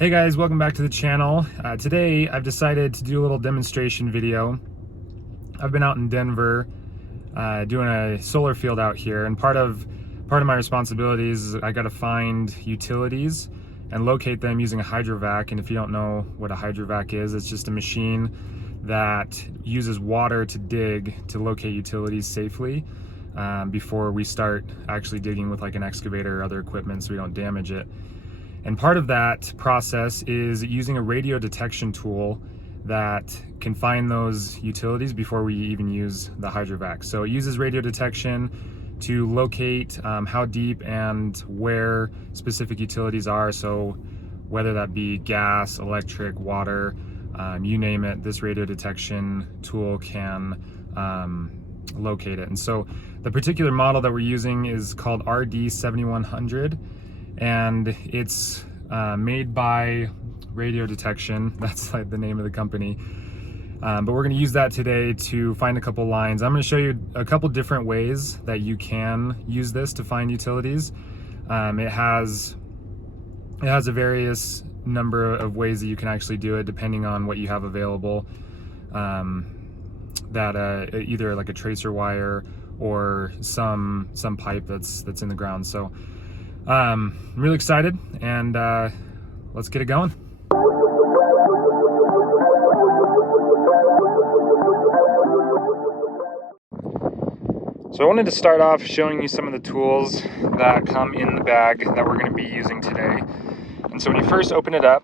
Hey guys, welcome back to the channel. Today I've decided to do a little demonstration video. I've been out in Denver doing a solar field out here, and part of my responsibilities is I got to find utilities and locate them using a hydrovac. And if you don't know what a hydrovac is, it's just a machine that uses water to dig to locate utilities safely before we start actually digging with like an excavator or other equipment so we don't damage it. And part of that process is using a radio detection tool that can find those utilities before we even use the hydrovac. So it uses radio detection to locate how deep and where specific utilities are. So whether that be gas, electric, water, you name it, this radio detection tool can locate it. And so the particular model that we're using is called RD7100. And it's made by Radio Detection. That's like the name of the company. But we're going to use that today to find a couple lines. I'm going to show you a couple different ways that you can use this to find utilities. It has a various number of ways that you can actually do it depending on what you have available. Either like a tracer wire or some pipe that's in the ground. So I'm really excited, and let's get it going. So I wanted to start off showing you some of the tools that come in the bag that we're going to be using today. And so when you first open it up,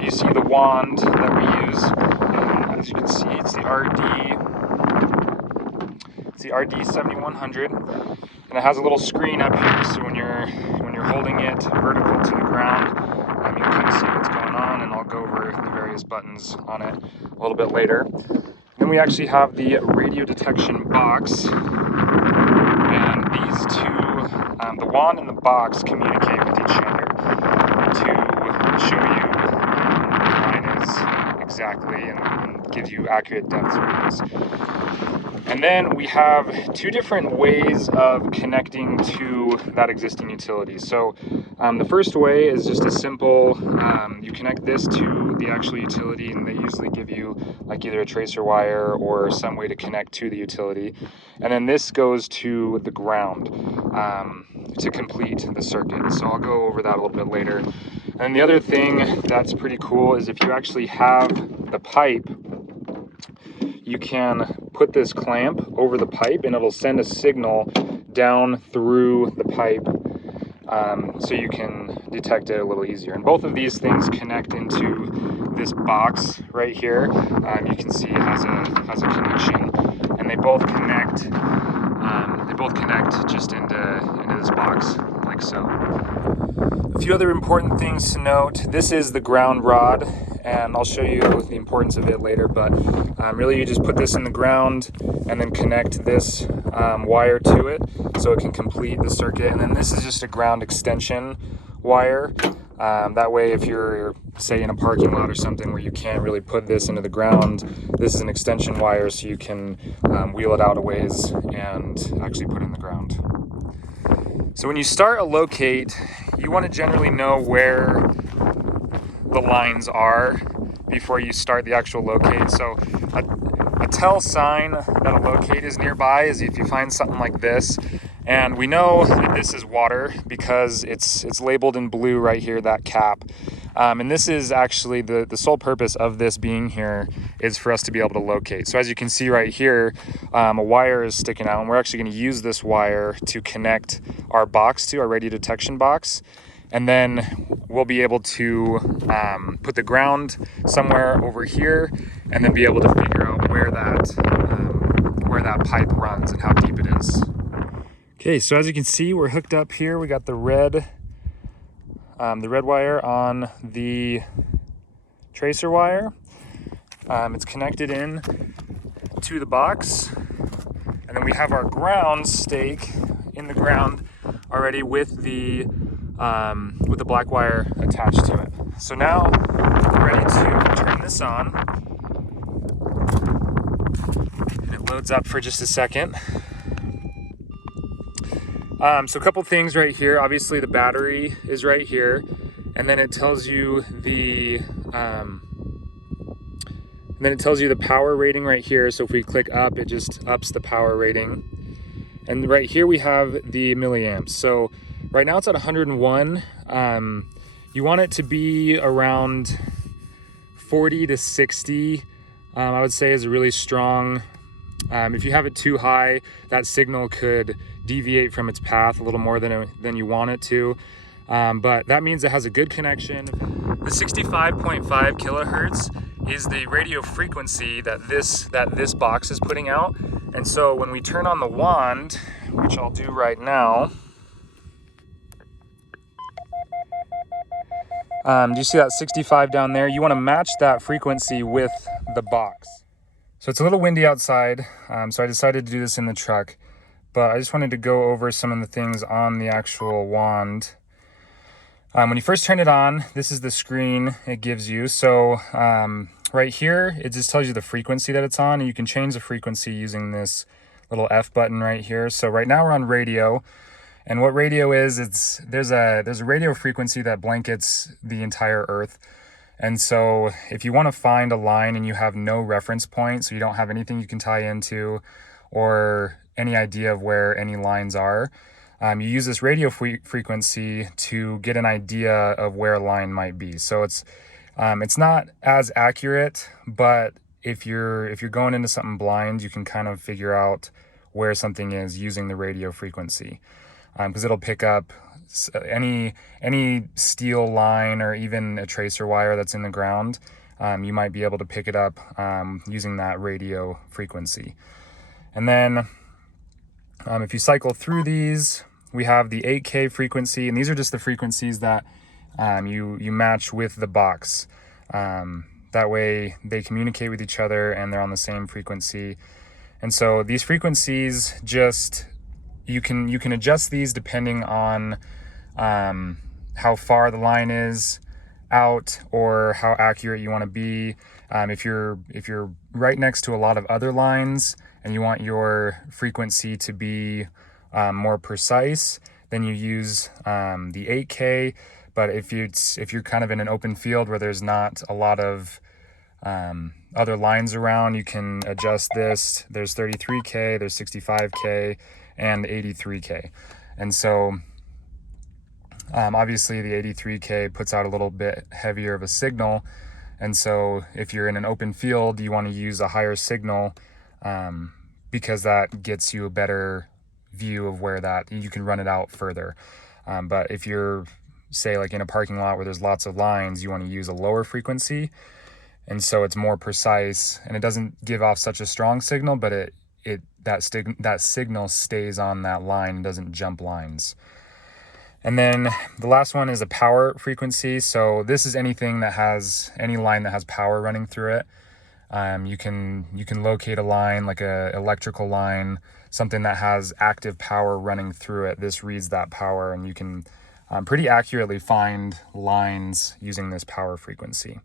you see the wand that we use. As you can see, it's the RD7100. And it has a little screen up here, so when you're holding it vertical to the ground, you can kind of see what's going on, and I'll go over the various buttons on it a little bit later. Then we actually have the radio detection box, and these two, the wand and the box, communicate with each other to show you where the line is exactly and gives you accurate depth readings. And then we have two different ways of connecting to that existing utility. So the first way is just a simple, you connect this to the actual utility, and they usually give you like either a tracer wire or some way to connect to the utility. And then this goes to the ground to complete the circuit. So I'll go over that a little bit later. And then the other thing that's pretty cool is if you actually have the pipe, you can put this clamp over the pipe and it'll send a signal down through the pipe so you can detect it a little easier. And both of these things connect into this box right here. You can see it has a connection, and they both connect just into this box like so. A few other important things to note: this is the ground rod, and I'll show you the importance of it later, but really you just put this in the ground and then connect this wire to it so it can complete the circuit. And then this is just a ground extension wire. That way, if you're, say, in a parking lot or something where you can't really put this into the ground, this is an extension wire so you can wheel it out a ways and actually put it in the ground. So when you start a locate, you want to generally know where the lines are before you start the actual locate. So a tell sign that a locate is nearby is if you find something like this, and we know that this is water because it's labeled in blue right here, that cap. And this is actually the sole purpose of this being here is for us to be able to locate. So as you can see right here, a wire is sticking out, and we're actually going to use this wire to connect our box to our radio detection box. And then we'll be able to put the ground somewhere over here, and then be able to figure out where that pipe runs and how deep it is. Okay, so as you can see, we're hooked up here. We got the red wire on the tracer wire. It's connected in to the box, and then we have our ground stake in the ground already with the black wire attached to it. So now we're ready to turn this on, and it loads up for just a second. So a couple things right here. Obviously the battery is right here, and then it tells you the power rating right here. So if we click up, it just ups the power rating. And right here we have the milliamps. So right now it's at 101. You want it to be around 40 to 60, I would say, is a really strong. If you have it too high, that signal could deviate from its path a little more than you want it to. But that means it has a good connection. The 65.5 kilohertz is the radio frequency that this box is putting out. And so when we turn on the wand, which I'll do right now, do you see that 65 down there? You want to match that frequency with the box. So it's a little windy outside, so I decided to do this in the truck. But I just wanted to go over some of the things on the actual wand. When you first turn it on, this is the screen it gives you. So right here, it just tells you the frequency that it's on, and you can change the frequency using this little F button right here. So right now we're on radio, and what radio is, there's a radio frequency that blankets the entire Earth. And so if you want to find a line and you have no reference point, so you don't have anything you can tie into or any idea of where any lines are, you use this radio frequency to get an idea of where a line might be. So it's not as accurate, but if you're going into something blind, you can kind of figure out where something is using the radio frequency, because it'll pick up any steel line or even a tracer wire that's in the ground. You might be able to pick it up using that radio frequency. And then if you cycle through these, we have the 8K frequency, and these are just the frequencies that you match with the box. That way they communicate with each other and they're on the same frequency. And so these frequencies, just you can adjust these depending on how far the line is out or how accurate you want to be. If you're right next to a lot of other lines and you want your frequency to be more precise, then you use the 8K. But if you're kind of in an open field where there's not a lot of other lines around, you can adjust this. There's 33K, there's 65K, and 83K. And so obviously the 83K puts out a little bit heavier of a signal. And so if you're in an open field, you want to use a higher signal because that gets you a better view of where that you can run it out further. But if you're, say, like in a parking lot where there's lots of lines, you want to use a lower frequency, and so it's more precise and it doesn't give off such a strong signal, but that signal stays on that line and doesn't jump lines. And then the last one is a power frequency. So this is any line that has power running through it. You can locate a line like a electrical line, something that has active power running through it. This reads that power, and you can pretty accurately find lines using this power frequency.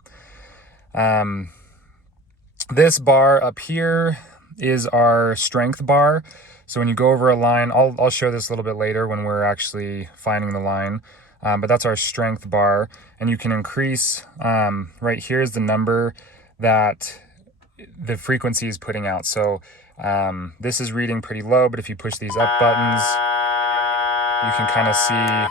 This bar up here is our strength bar. So when you go over a line, I'll show this a little bit later when we're actually finding the line, but that's our strength bar. And you can increase, right here is the number that the frequency is putting out. So this is reading pretty low, but if you push these up buttons, you can kind of see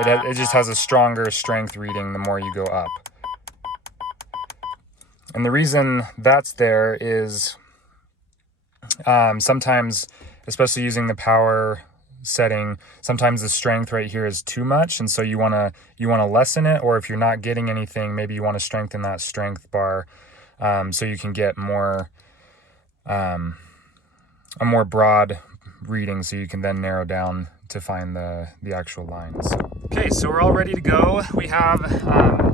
it just has a stronger strength reading the more you go up. And the reason that's there is sometimes, especially using the power setting, sometimes the strength right here is too much, and so you want to lessen it. Or if you're not getting anything, maybe you want to strengthen that strength bar so you can get more a more broad reading, so you can then narrow down to find the actual lines. Okay, so we're all ready to go. We have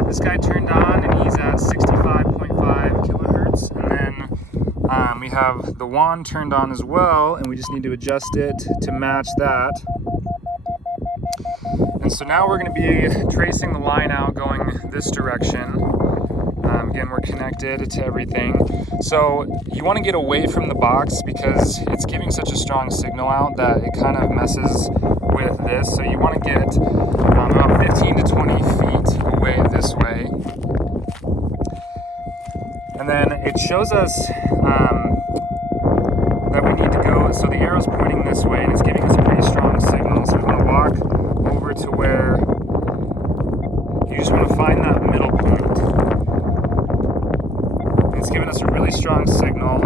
this guy turned on, and he's at 65.5 kilohertz, and then we have the wand turned on as well, and we just need to adjust it to match that. And so now we're going to be tracing the line out going this direction. Again, we're connected to everything. So you want to get away from the box because it's giving such a strong signal out that it kind of messes with this. So you want to get about 15 to 20 feet away this way. And then it shows us that we need to go, so the arrow's pointing this way and it's giving us a pretty strong signal. So we want to walk over to where you just want to find that middle point. And it's giving us a really strong signal.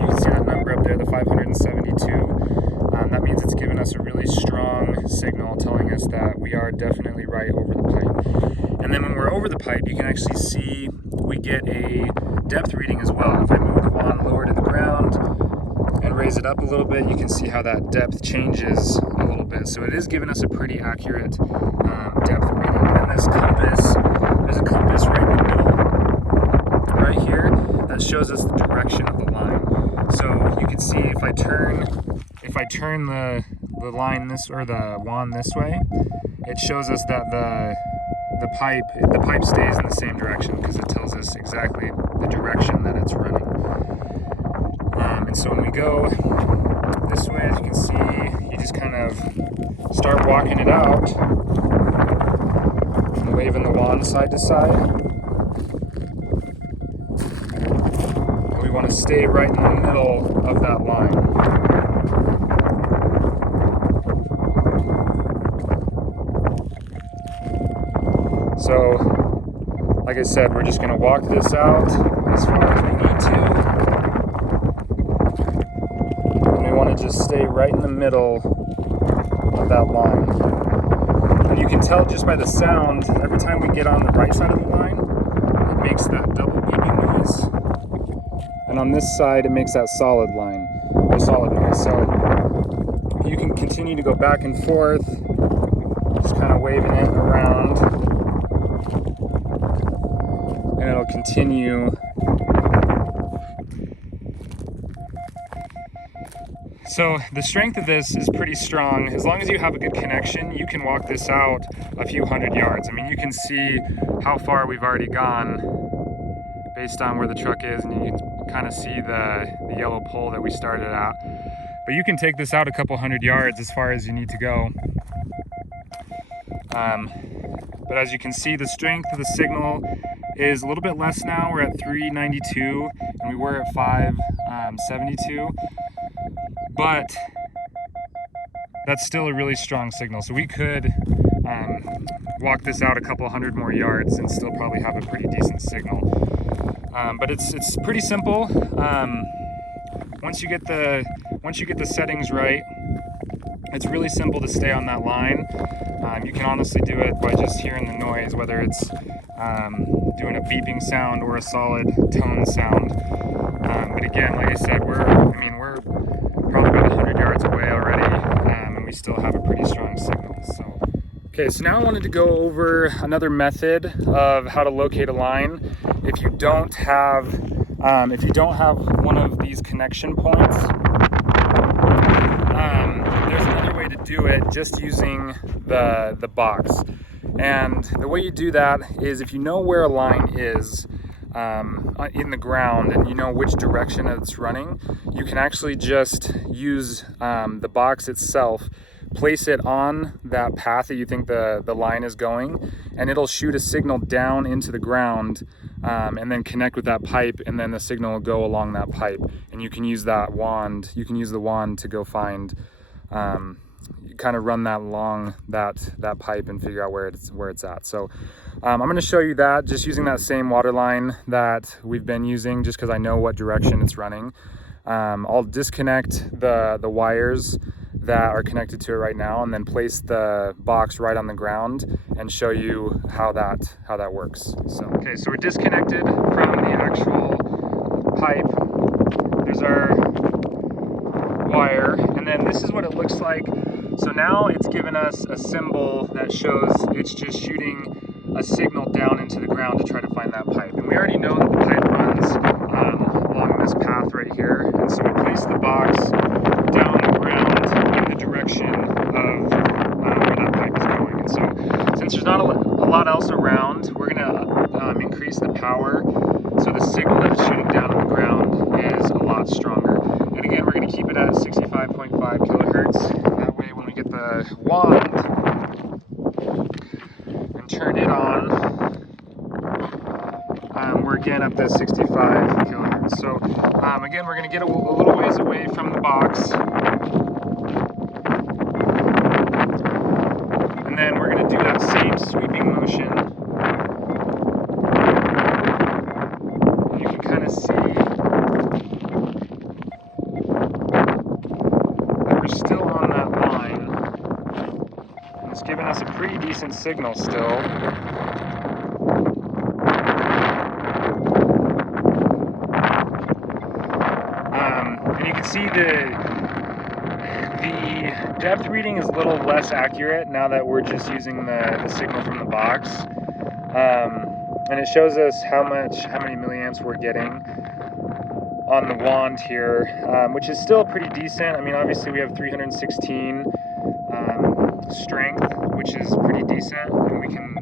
You can see that number up there, the 572. That means it's giving us a really strong signal telling us that we are definitely right over the pipe. And then when we're over the pipe, you can actually see we get a depth reading as well. If I move the wand lower to the ground and raise it up a little bit, you can see how that depth changes a little bit. So it is giving us a pretty accurate depth reading. And this compass, there's a compass right in the middle, right here, that shows us the direction of the line. So you can see if I turn the line this, or the wand this way, it shows us that the pipe stays in the same direction because it tells us exactly the direction that it's running. And so when we go this way, as you can see, you just kind of start walking it out and waving the wand side to side. And we want to stay right in the middle of that line. So, like I said, we're just going to walk this out as far as we need to. And we want to just stay right in the middle of that line. And you can tell just by the sound, every time we get on the right side of the line, it makes that double beeping noise. And on this side, it makes that solid line, or solid noise. So you can continue to go back and forth, just kind of waving it around. And it'll continue. So the strength of this is pretty strong. As long as you have a good connection, you can walk this out a few hundred yards. I mean, you can see how far we've already gone based on where the truck is, and you can kind of see the yellow pole that we started at. But you can take this out a couple hundred yards as far as you need to go. But as you can see, the strength of the signal is a little bit less now. We're at 392 and we were at 572, but that's still a really strong signal. So we could walk this out a couple hundred more yards and still probably have a pretty decent signal. But it's pretty simple. Once you get the settings right, it's really simple to stay on that line. You can honestly do it by just hearing the noise, whether it's doing a beeping sound or a solid tone sound. But again, like I said, we're probably about 100 yards away already, and we still have a pretty strong signal. Okay, so now I wanted to go over another method of how to locate a line. If you don't have one of these connection points, there's another way to do it just using the box. And the way you do that is, if you know where a line is in the ground and you know which direction it's running, you can actually just use the box itself, place it on that path that you think the line is going, and it'll shoot a signal down into the ground, and then connect with that pipe, and then the signal will go along that pipe, and you can use that wand. You can use the wand to go find, you kind of run that along that pipe and figure out where it's at. So I'm going to show you that just using that same water line that we've been using, just because I know what direction it's running. I'll disconnect the wires that are connected to it right now, and then place the box right on the ground and show you how that works. Okay, so we're disconnected from the actual pipe. There's our wire, and then this is what it looks like. So now it's given us a symbol that shows it's just shooting a signal down into the ground to try to find that pipe. And we already know that the pipe runs along this path right here, and so we place the box down on the ground in the direction of where that pipe is going. And so since there's not a lot else around, we're going to increase the power so the signal that's shooting down on the ground is a lot stronger. And again, we're going to keep it at 65.5 kilohertz. That way when we get the wand and turn it on, we're again up to 65 kilohertz. So again, we're going to get a little ways away from the box, and then we're going to do that same sweeping motion. And you can kind of see that we're still on that line. And it's giving us a pretty decent signal still. And you can see the depth reading is a little less accurate now that we're just using the signal from the box. And it shows us how many milliamps we're getting on the wand here, which is still pretty decent. I mean, obviously we have 316 strength, which is pretty decent, and we can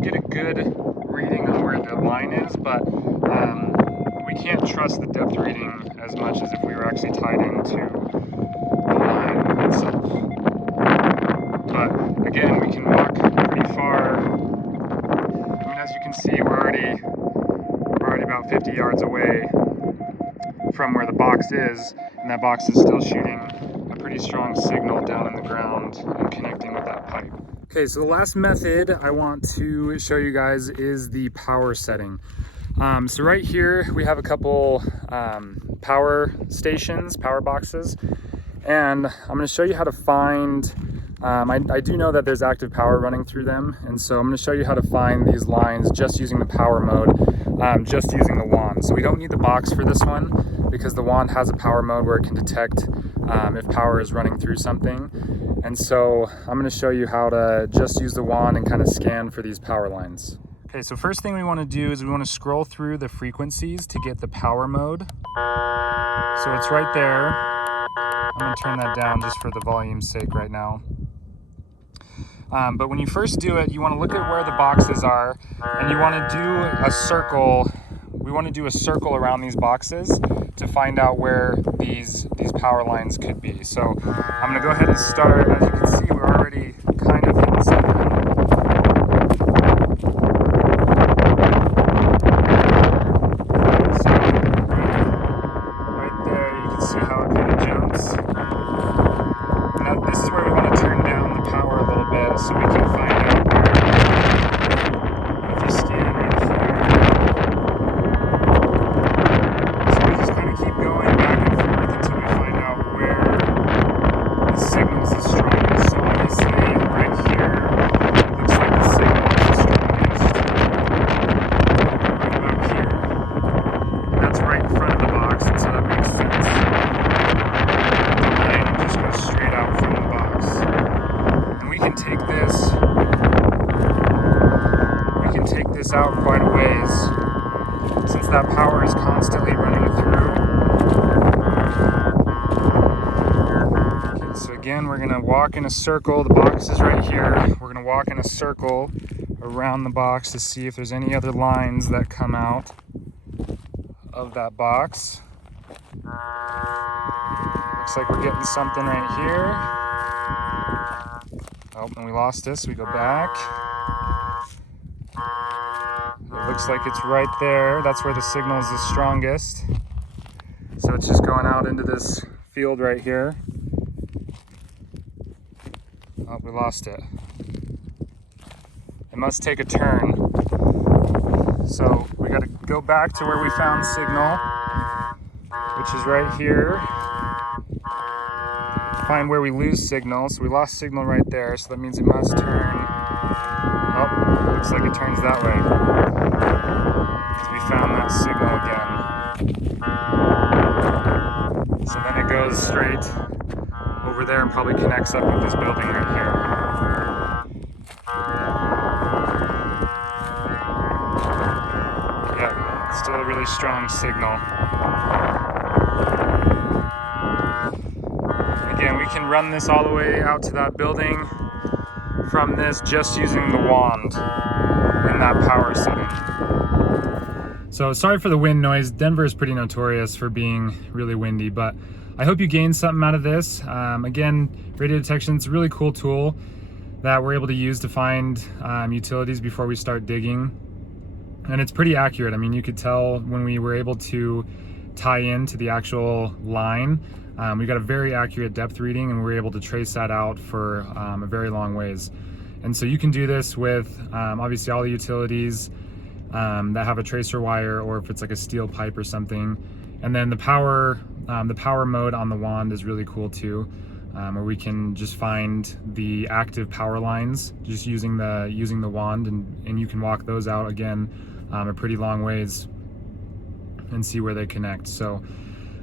get a good reading on where the line is, but we can't trust the depth reading as much as if we were actually tied into the line itself. But again, we can walk pretty far. I mean, as you can see, we're already about 50 yards away from where the box is, and that box is still shooting a pretty strong signal down in the ground and connecting with that pipe. Okay, so the last method I want to show you guys is the power setting. So right here we have a couple power stations, power boxes, and I'm going to show you how to find, I do know that there's active power running through them, and so I'm going to show you how to find these lines just using the power mode, just using the wand. So we don't need the box for this one because the wand has a power mode where it can detect if power is running through something. And so I'm going to show you how to just use the wand and kind of scan for these power lines. Okay, so first thing we want to do is we want to scroll through the frequencies to get the power mode. So it's right there. I'm going to turn that down just for the volume's sake right now. But when you first do it, you want to look at where the boxes are, and you want to do a circle. We want to do a circle around these boxes to find out where these power lines could be. So I'm going to go ahead and start. As you can see, we're already kind of hitting something. So right there, you can see how it kind of jumps. Now this is where we want to turn down the power a little bit so we can find out where, if you scan right here. So we just kind of keep going back and forth until we find out where the signal's the strongest. So obviously right here, it looks like the signal is the strongest. Right about here. And that's right in front of the box, and so that makes sense. The line just goes straight out from the box. And we can take this out quite a ways, since that power is constantly running through. Okay, so again, we're going to walk in a circle. The box is right here. We're going to walk in a circle around the box to see if there's any other lines that come out of that box. Looks like we're getting something right here. Oh, and we lost this. We go back. It looks like it's right there. That's where the signal is the strongest. So it's just going out into this field right here. Oh, we lost it. It must take a turn. So we got to go back to where we found signal, which is right here. Find where we lose signal. So we lost signal right there, so that means it must turn. Oh, looks like it turns that way. So we found that signal again. So then it goes straight over there and probably connects up with this building right here. Yeah, still a really strong signal. Again, we can run this all the way out to that building from this just using the wand in that power setting. So sorry for the wind noise. Denver is pretty notorious for being really windy, but I hope you gained something out of this. Again, radio detection is a really cool tool that we're able to use to find utilities before we start digging. And it's pretty accurate. I mean, you could tell when we were able to tie into the actual line, we got a very accurate depth reading, and we were able to trace that out for a very long ways. And so you can do this with obviously all the utilities that have a tracer wire, or if it's like a steel pipe or something. And then the power mode on the wand is really cool too, where we can just find the active power lines just using the wand, and you can walk those out again a pretty long ways and see where they connect. So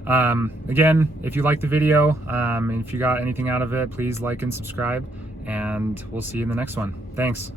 again, if you like the video, and if you got anything out of it, please like and subscribe, and we'll see you in the next one. Thanks.